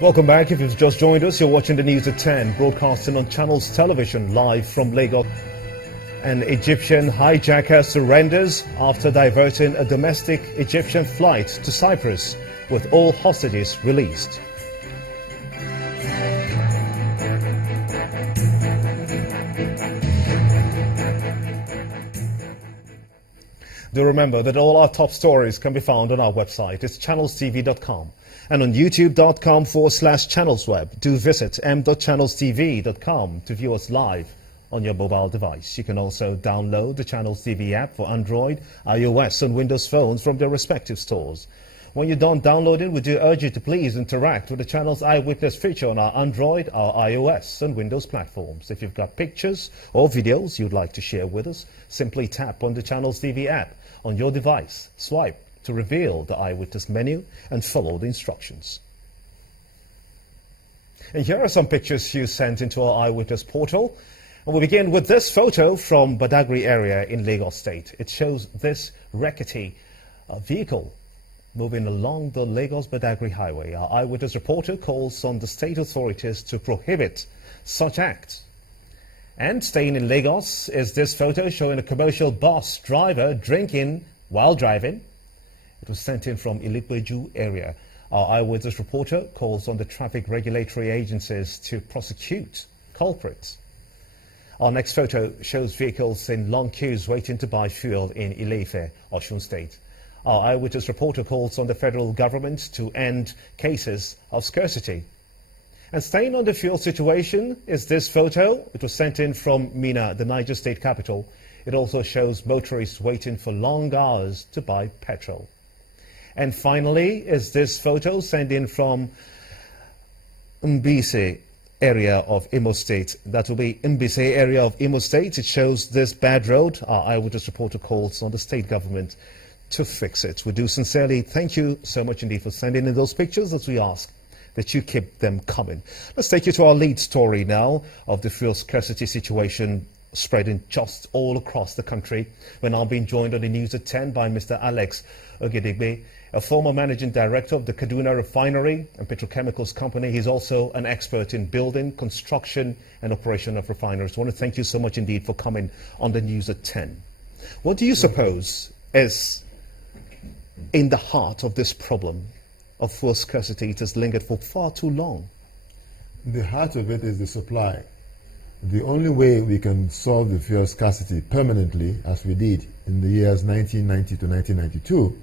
Welcome back. If you've just joined us, you're watching the news at 10, broadcasting on Channels Television live from Lagos. An Egyptian hijacker surrenders after diverting a domestic Egyptian flight to Cyprus, with all hostages released. Do remember that all our top stories can be found on our website. It's channelstv.com. And on youtube.com/channelsweb. Do visit m.channelstv.com to view us live on your mobile device. You can also download the Channels TV app for Android, iOS and Windows phones from their respective stores. When you're done downloading, we do urge you to please interact with the Channels Eyewitness feature on our Android, our iOS and Windows platforms. If you've got pictures or videos you'd like to share with us, simply tap on the Channels TV app on your device, swipe to reveal the Eyewitness menu and follow the instructions. And here are some pictures you sent into our Eyewitness portal. And we begin with this photo from Badagry area in Lagos State. It shows this rickety vehicle moving along the Lagos-Badagry highway. Our Eyewitness reporter calls on the state authorities to prohibit such acts. And staying in Lagos is this photo showing a commercial bus driver drinking while driving. It was sent in from Ilikweju area. Our Eyewitness reporter calls on the traffic regulatory agencies to prosecute culprits. Our next photo shows vehicles in long queues waiting to buy fuel in Ile-Ife, Osun State. Our Eyewitness reporter calls on the federal government to end cases of scarcity. And staying on the fuel situation is this photo. It was sent in from Minna, the Niger State capital. It also shows motorists waiting for long hours to buy petrol. And finally is this photo sent in from Mbise area of Imo State. That will be Mbise area of Imo State. It shows this bad road. Our Eyewitness reporter calls on the state government to fix it. We do sincerely thank you so much indeed for sending in those pictures, as we ask that you keep them coming. Let's take you to our lead story now of the fuel scarcity situation spreading just all across the country. We're now being joined on the news at 10 by Mr. Alex Ogedegbe, a former managing director of the Kaduna Refinery and Petrochemicals Company. He's also an expert in building, construction and operation of refineries. I want to thank you so much indeed for coming on the news at 10. What do you suppose is in the heart of this problem of fuel scarcity? It has lingered for far too long. The heart of it is the supply. The only way we can solve the fuel scarcity permanently, as we did in the years 1990 to 1992,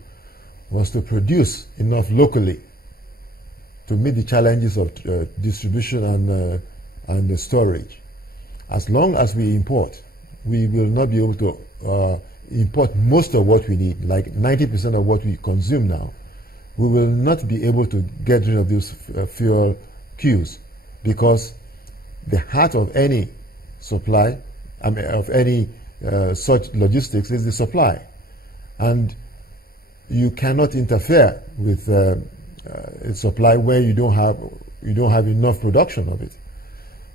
was to produce enough locally to meet the challenges of distribution and storage. As long as we import, we will not be able to import most of what we need, like 90% of what we consume now. We will not be able to get rid of these fuel queues, because the heart of any supply, of any such logistics, is the supply. And you cannot interfere with supply where you don't have enough production of it.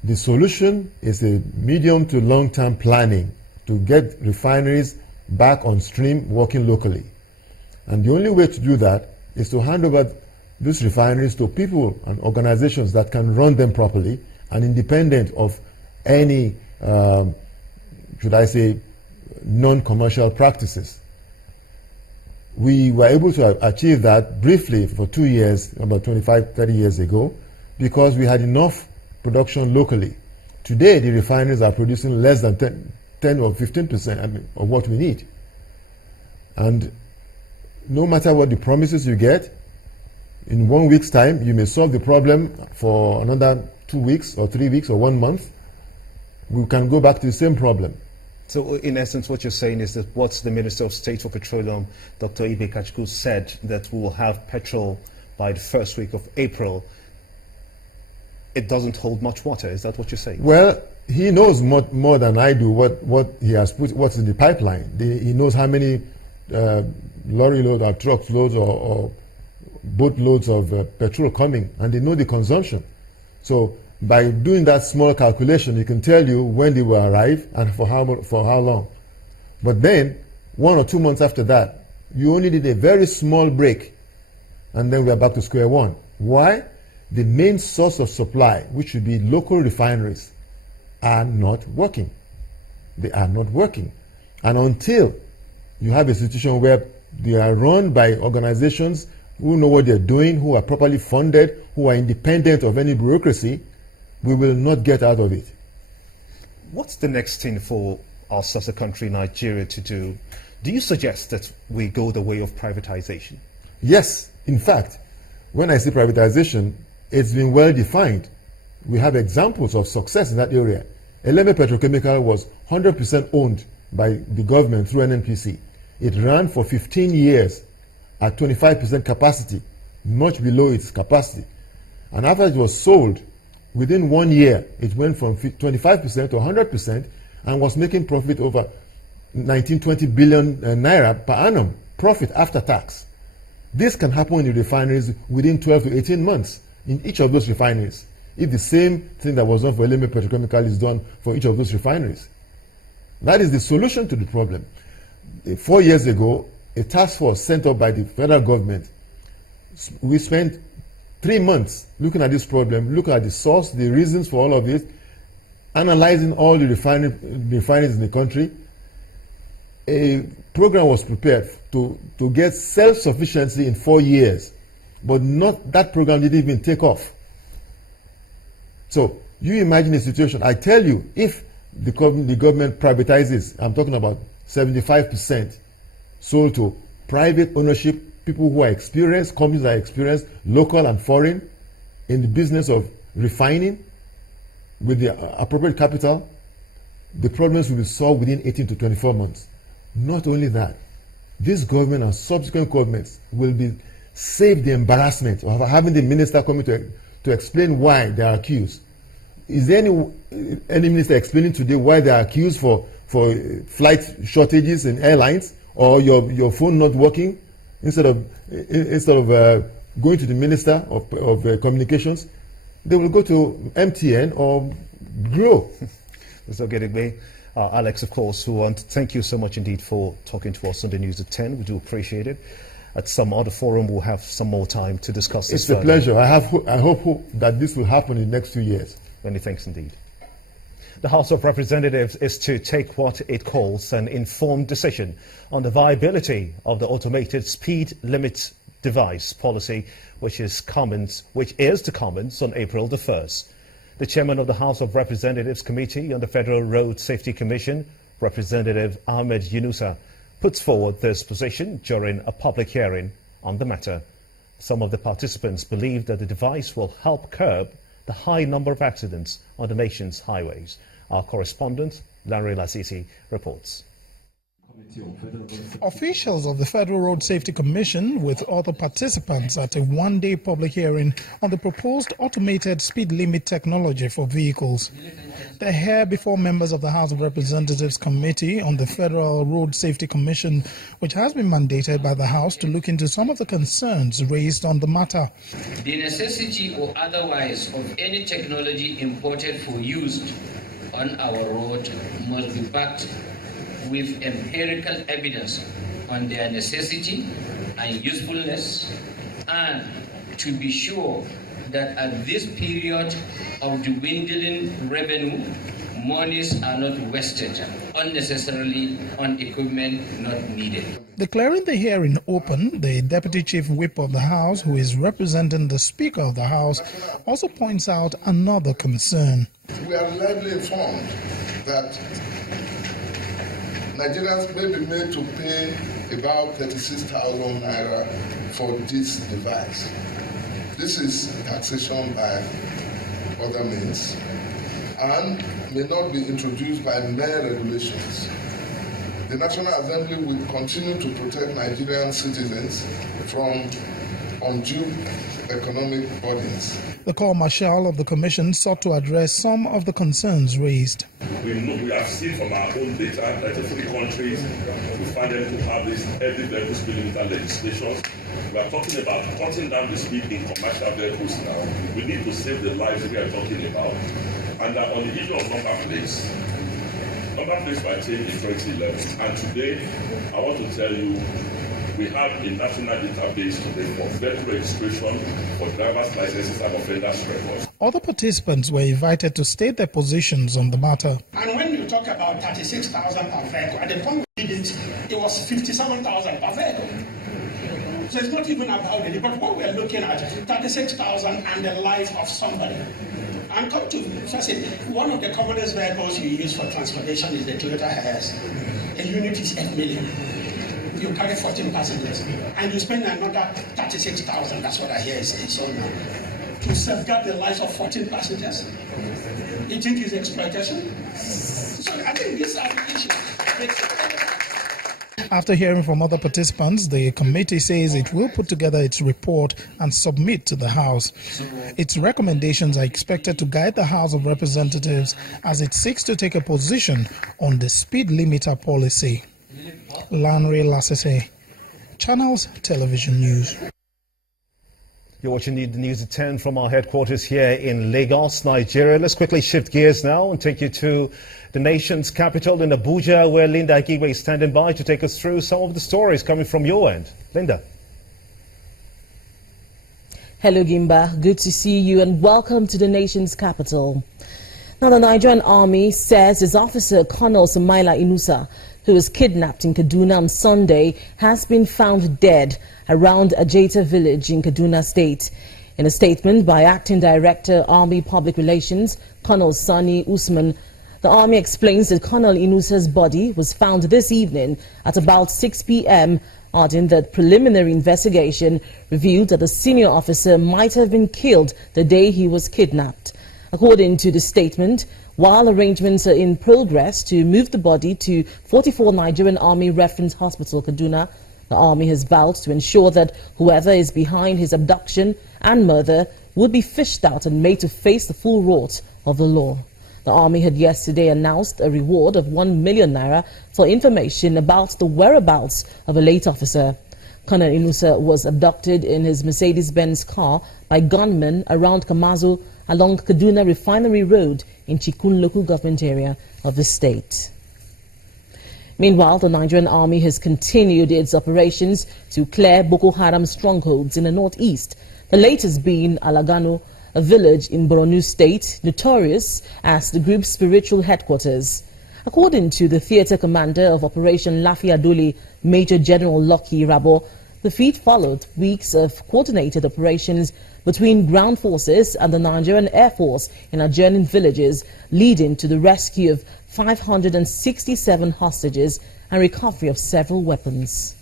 The solution is a medium to long-term planning to get refineries back on stream working locally. And the only way to do that is to hand over these refineries to people and organizations that can run them properly and independent of any, should I say, non-commercial practices. We were able to achieve that briefly for 2 years, about 25, 30 years ago, because we had enough production locally. Today, the refineries are producing less than 10 or 15% of what we need. And no matter what the promises you get, in 1 week's time, you may solve the problem for another 2 weeks or 3 weeks or 1 month. We can go back to the same problem. So in essence, what you're saying is that what the Minister of State for Petroleum, Dr. Pt.2, said, that we will have petrol by the first week of April, it doesn't hold much water. Is that what you're saying? Well, he knows more than I do what he has put, what's in the pipeline. He knows how many lorry loads or truck loads or boat loads of petrol coming, and they know the consumption. So by doing that small calculation, he can tell you when they will arrive and for how long. But then, 1 or 2 months after that, you only did a very small break, and then we are back to square one. Why? the main source of supply, which should be local refineries, are not working. They are not working. And until you have a situation where they are run by organizations who know what they're doing, who are properly funded, who are independent of any bureaucracy, we will not get out of it. What's the next thing for us as a country, Nigeria, to do? Do you suggest that we go the way of privatization? Yes. In fact, when I say privatization, it's been well defined. We have examples of success in that area. Eleme Petrochemical was 100% owned by the government through NNPC. It ran for 15 years at 25% capacity, much below its capacity. And after it was sold, within 1 year, it went from 25% to 100% and was making profit over 19-20 billion naira per annum, profit after tax. This can happen in the refineries within 12 to 18 months in each of those refineries, if the same thing that was done for Eleme Petrochemical is done for each of those refineries. That is the solution to the problem. 4 years ago, a task force sent up by the federal government, we spent 3 months looking at this problem, looking at the source, the reasons for all of it, analyzing all the refineries in the country. A program was prepared to get self-sufficiency in 4 years, but that program didn't even take off. So you imagine a situation, I tell you, if the government privatizes, I'm talking about 75% sold to private ownership, people who are experienced, companies that are experienced, local and foreign, in the business of refining with the appropriate capital, the problems will be solved within 18 to 24 months. Not only that, this government and subsequent governments will be saved the embarrassment of having the minister coming to explain why they are accused. Is there any minister explaining today why they are accused for flight shortages in airlines, or your phone not working? Instead of going to the minister of communications, they will go to MTN or Glo. Mr. Ogedegbe, Alex, of course, we want to thank you so much indeed for talking to us on the news at 10. We do appreciate it. At some other forum, we'll have some more time to discuss this. It's a pleasure. I hope that this will happen in the next 2 years. Many thanks indeed. The House of Representatives is to take what it calls an informed decision on the viability of the automated speed limit device policy, which is to commence on April the 1st. The chairman of the House of Representatives Committee on the Federal Road Safety Commission, Representative Ahmed Yunusa, puts forward this position during a public hearing on the matter. Some of the participants believe that the device will help curb the high number of accidents on the nation's highways. Our correspondent, Larry Lasisi, reports. Officials of the Federal Road Safety Commission with other participants at a one-day public hearing on the proposed automated speed limit technology for vehicles. They're here before members of the House of Representatives Committee on the Federal Road Safety Commission, which has been mandated by the House to look into some of the concerns raised on the matter. The necessity or otherwise of any technology imported for use on our road must be backed with empirical evidence on their necessity and usefulness, and to be sure that at this period of dwindling revenue, monies are not wasted unnecessarily on equipment not needed. Declaring the hearing open, the Deputy Chief Whip of the House, who is representing the Speaker of the House, also points out another concern. We are reliably informed that Nigerians may be made to pay about 36,000 naira for this device. This is taxation by other means and may not be introduced by mere regulations. The National Assembly will continue to protect Nigerian citizens from undue economic burdens. The Corps Marshal of the Commission sought to address some of the concerns raised. We have seen from our own data that 3 countries we find them to have this heavy vehicle speed limit legislation. We are talking about cutting down the speed in commercial vehicles now. We need to save the lives we are talking about. And on the issue of number plates were changed in 2011. And today, I want to tell you we have a national database today for vehicle registration, for driver's licenses and offenders records. Other participants were invited to state their positions on the matter. And when you talk about 36,000 per vehicle, at the time we did it was 57,000 per vehicle. So it's not even about it, but what we're looking at, 36,000 and the life of somebody. And come to first, one of the commonest vehicles you use for transportation is the Toyota Hiace. A unit is 8 million. You carry 14 passengers, and you spend another 36,000. That's what I hear is on now. To safeguard the lives of 14 passengers. You think it's exploitation? So I think these are the issues. After hearing from other participants, the committee says it will put together its report and submit to the House. Its recommendations are expected to guide the House of Representatives as it seeks to take a position on the speed limiter policy. Lanre Lasese, Channels Television News. You're watching the news at 10 from our headquarters here in Lagos, Nigeria. Let's quickly shift gears now and take you to the nation's capital in Abuja, where Linda Akiwe is standing by to take us through some of the stories coming from your end. Linda. Hello, Gimba. Good to see you and welcome to the nation's capital. Now, the Nigerian Army says its officer, Colonel Sumaila Inusa, who was kidnapped in Kaduna on Sunday, has been found dead around Ajeta village in Kaduna State. In a statement by Acting Director, Army Public Relations, Colonel Sani Usman, the Army explains that Colonel Inusa's body was found this evening at about 6 p.m., adding that preliminary investigation revealed that the senior officer might have been killed the day he was kidnapped. According to the statement, while arrangements are in progress to move the body to 44 Nigerian Army Reference Hospital, Kaduna, the Army has vowed to ensure that whoever is behind his abduction and murder would be fished out and made to face the full wrath of the law. The Army had yesterday announced a reward of 1 million naira for information about the whereabouts of a late officer. Colonel Inusa was abducted in his Mercedes-Benz car by gunmen around Kamazu along Kaduna Refinery Road in Chikun local government area of the state. Meanwhile, the Nigerian Army has continued its operations to clear Boko Haram strongholds in the northeast, the latest being Alagano, a village in Borno State, notorious as the group's spiritual headquarters. According to the theater commander of Operation Lafiaduli, Major General Lucky Rabo, the feat followed weeks of coordinated operations between ground forces and the Nigerian Air Force in adjoining villages, leading to the rescue of 567 hostages and recovery of several weapons.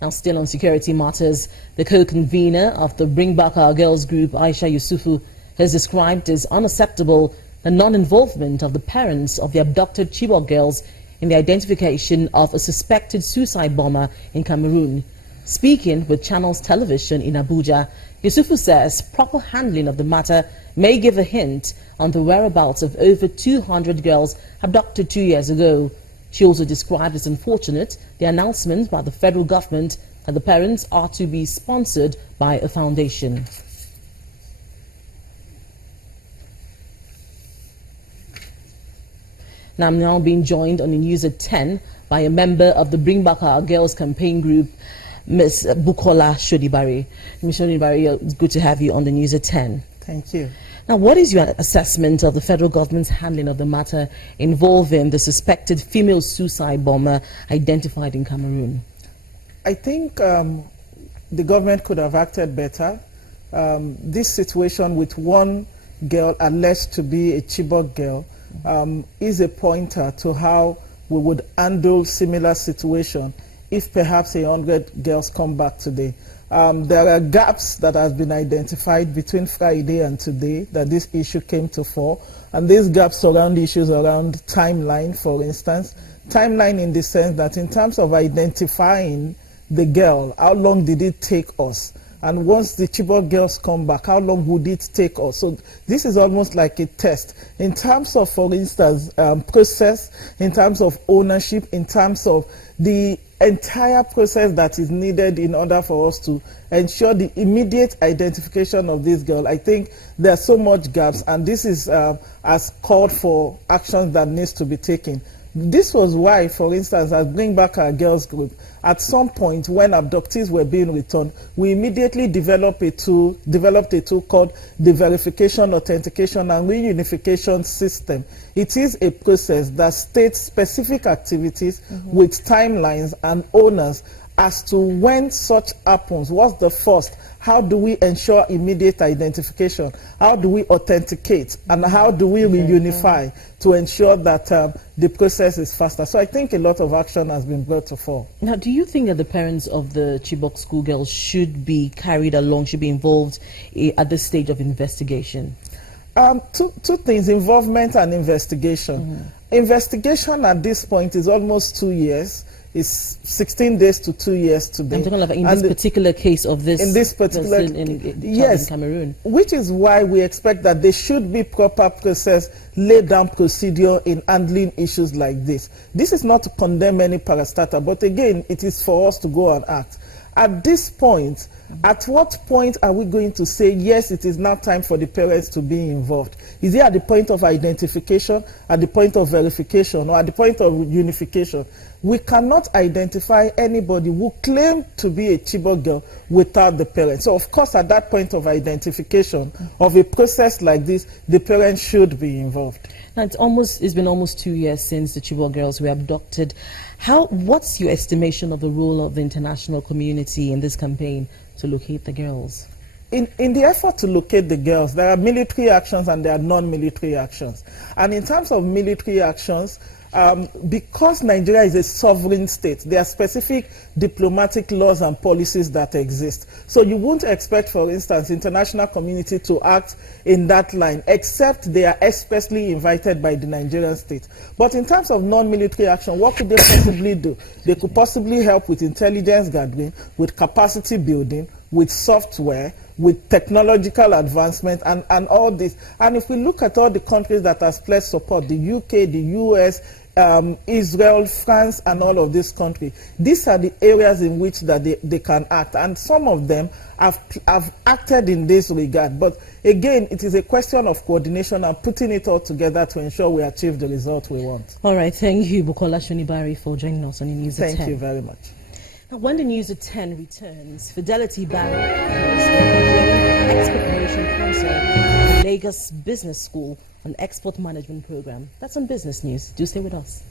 Now, still on security matters, the co-convener of the Bring Back Our Girls group, Aisha Yusufu, has described as unacceptable the non-involvement of the parents of the abducted Chibok girls in the identification of a suspected suicide bomber in Cameroon. Speaking with Channels Television in Abuja, Yusufu says proper handling of the matter may give a hint on the whereabouts of over 200 girls abducted 2 years ago. She also described as unfortunate the announcement by the federal government that the parents are to be sponsored by a foundation. Now, I'm now being joined on the news at 10 by a member of the Bring Back Our Girls campaign group, Ms. Bukola Shodibari. Ms. Shodibari, it's good to have you on the news at 10. Thank you. Now, what is your assessment of the federal government's handling of the matter involving the suspected female suicide bomber identified in Cameroon? I think the government could have acted better. This situation with one girl alleged to be a Chibok girl is a pointer to how we would handle similar situation if perhaps 100 girls come back today. There are gaps that have been identified between Friday and today that this issue came to fore, and these gaps surround issues around timeline, for instance. Timeline in the sense that in terms of identifying the girl, how long did it take us? And once the Chibok girls come back, how long would it take us? So this is almost like a test. In terms of, for instance, process, in terms of ownership, in terms of the entire process that is needed in order for us to ensure the immediate identification of this girl. I think there's so much gaps, and this is as called for actions that needs to be taken. This was why, for instance, at Bring Back Our Girls group, at some point when abductees were being returned, we immediately developed a tool called the Verification, Authentication and Reunification System. It is a process that states specific activities with timelines and owners as to when such happens. What's the first? How do we ensure immediate identification? How do we authenticate? And how do we reunify to ensure that the process is faster? So I think a lot of action has been brought to fore. Now, do you think that the parents of the Chibok schoolgirls should be carried along, should be involved at this stage of investigation? Two things, involvement and investigation. Investigation at this point is almost 2 years. It's 16 days to 2 years today. I'm talking about in this particular case of this. In this particular in Cameroon. Which is why we expect that there should be proper process, laid down procedure in handling issues like this. This is not to condemn any parastatal, but again, it is for us to go and act. At this point, at what point are we going to say, yes, it is now time for the parents to be involved? Is it at the point of identification, at the point of verification, or at the point of unification? We cannot identify anybody who claimed to be a Chibok girl without the parents. So, of course, at that point of identification of a process like this, the parents should be involved. Now, it's been almost 2 years since the Chibok girls were abducted. What's your estimation of the role of the international community in this campaign to locate the girls? In the effort to locate the girls, there are military actions and there are non-military actions. And in terms of military actions, because Nigeria is a sovereign state, there are specific diplomatic laws and policies that exist. So you won't expect, for instance, international community to act in that line, except they are expressly invited by the Nigerian state. But in terms of non-military action, what could they possibly do? They could possibly help with intelligence gathering, with capacity building, with software, with technological advancement and all this. And if we look at all the countries that have pledged support, the UK, the US, Israel, France, and all of these countries, these are the areas in which that they can act. And some of them have acted in this regard. But again, it is a question of coordination and putting it all together to ensure we achieve the result we want. All right, thank you, Bukola Shonibari, for joining us on the News at 10. Thank you very much. Now, when the News at 10 returns, Fidelity Bank is the Export Promotion Council at the Lagos Business School on Export Management Program. That's on Business News. Do stay with us.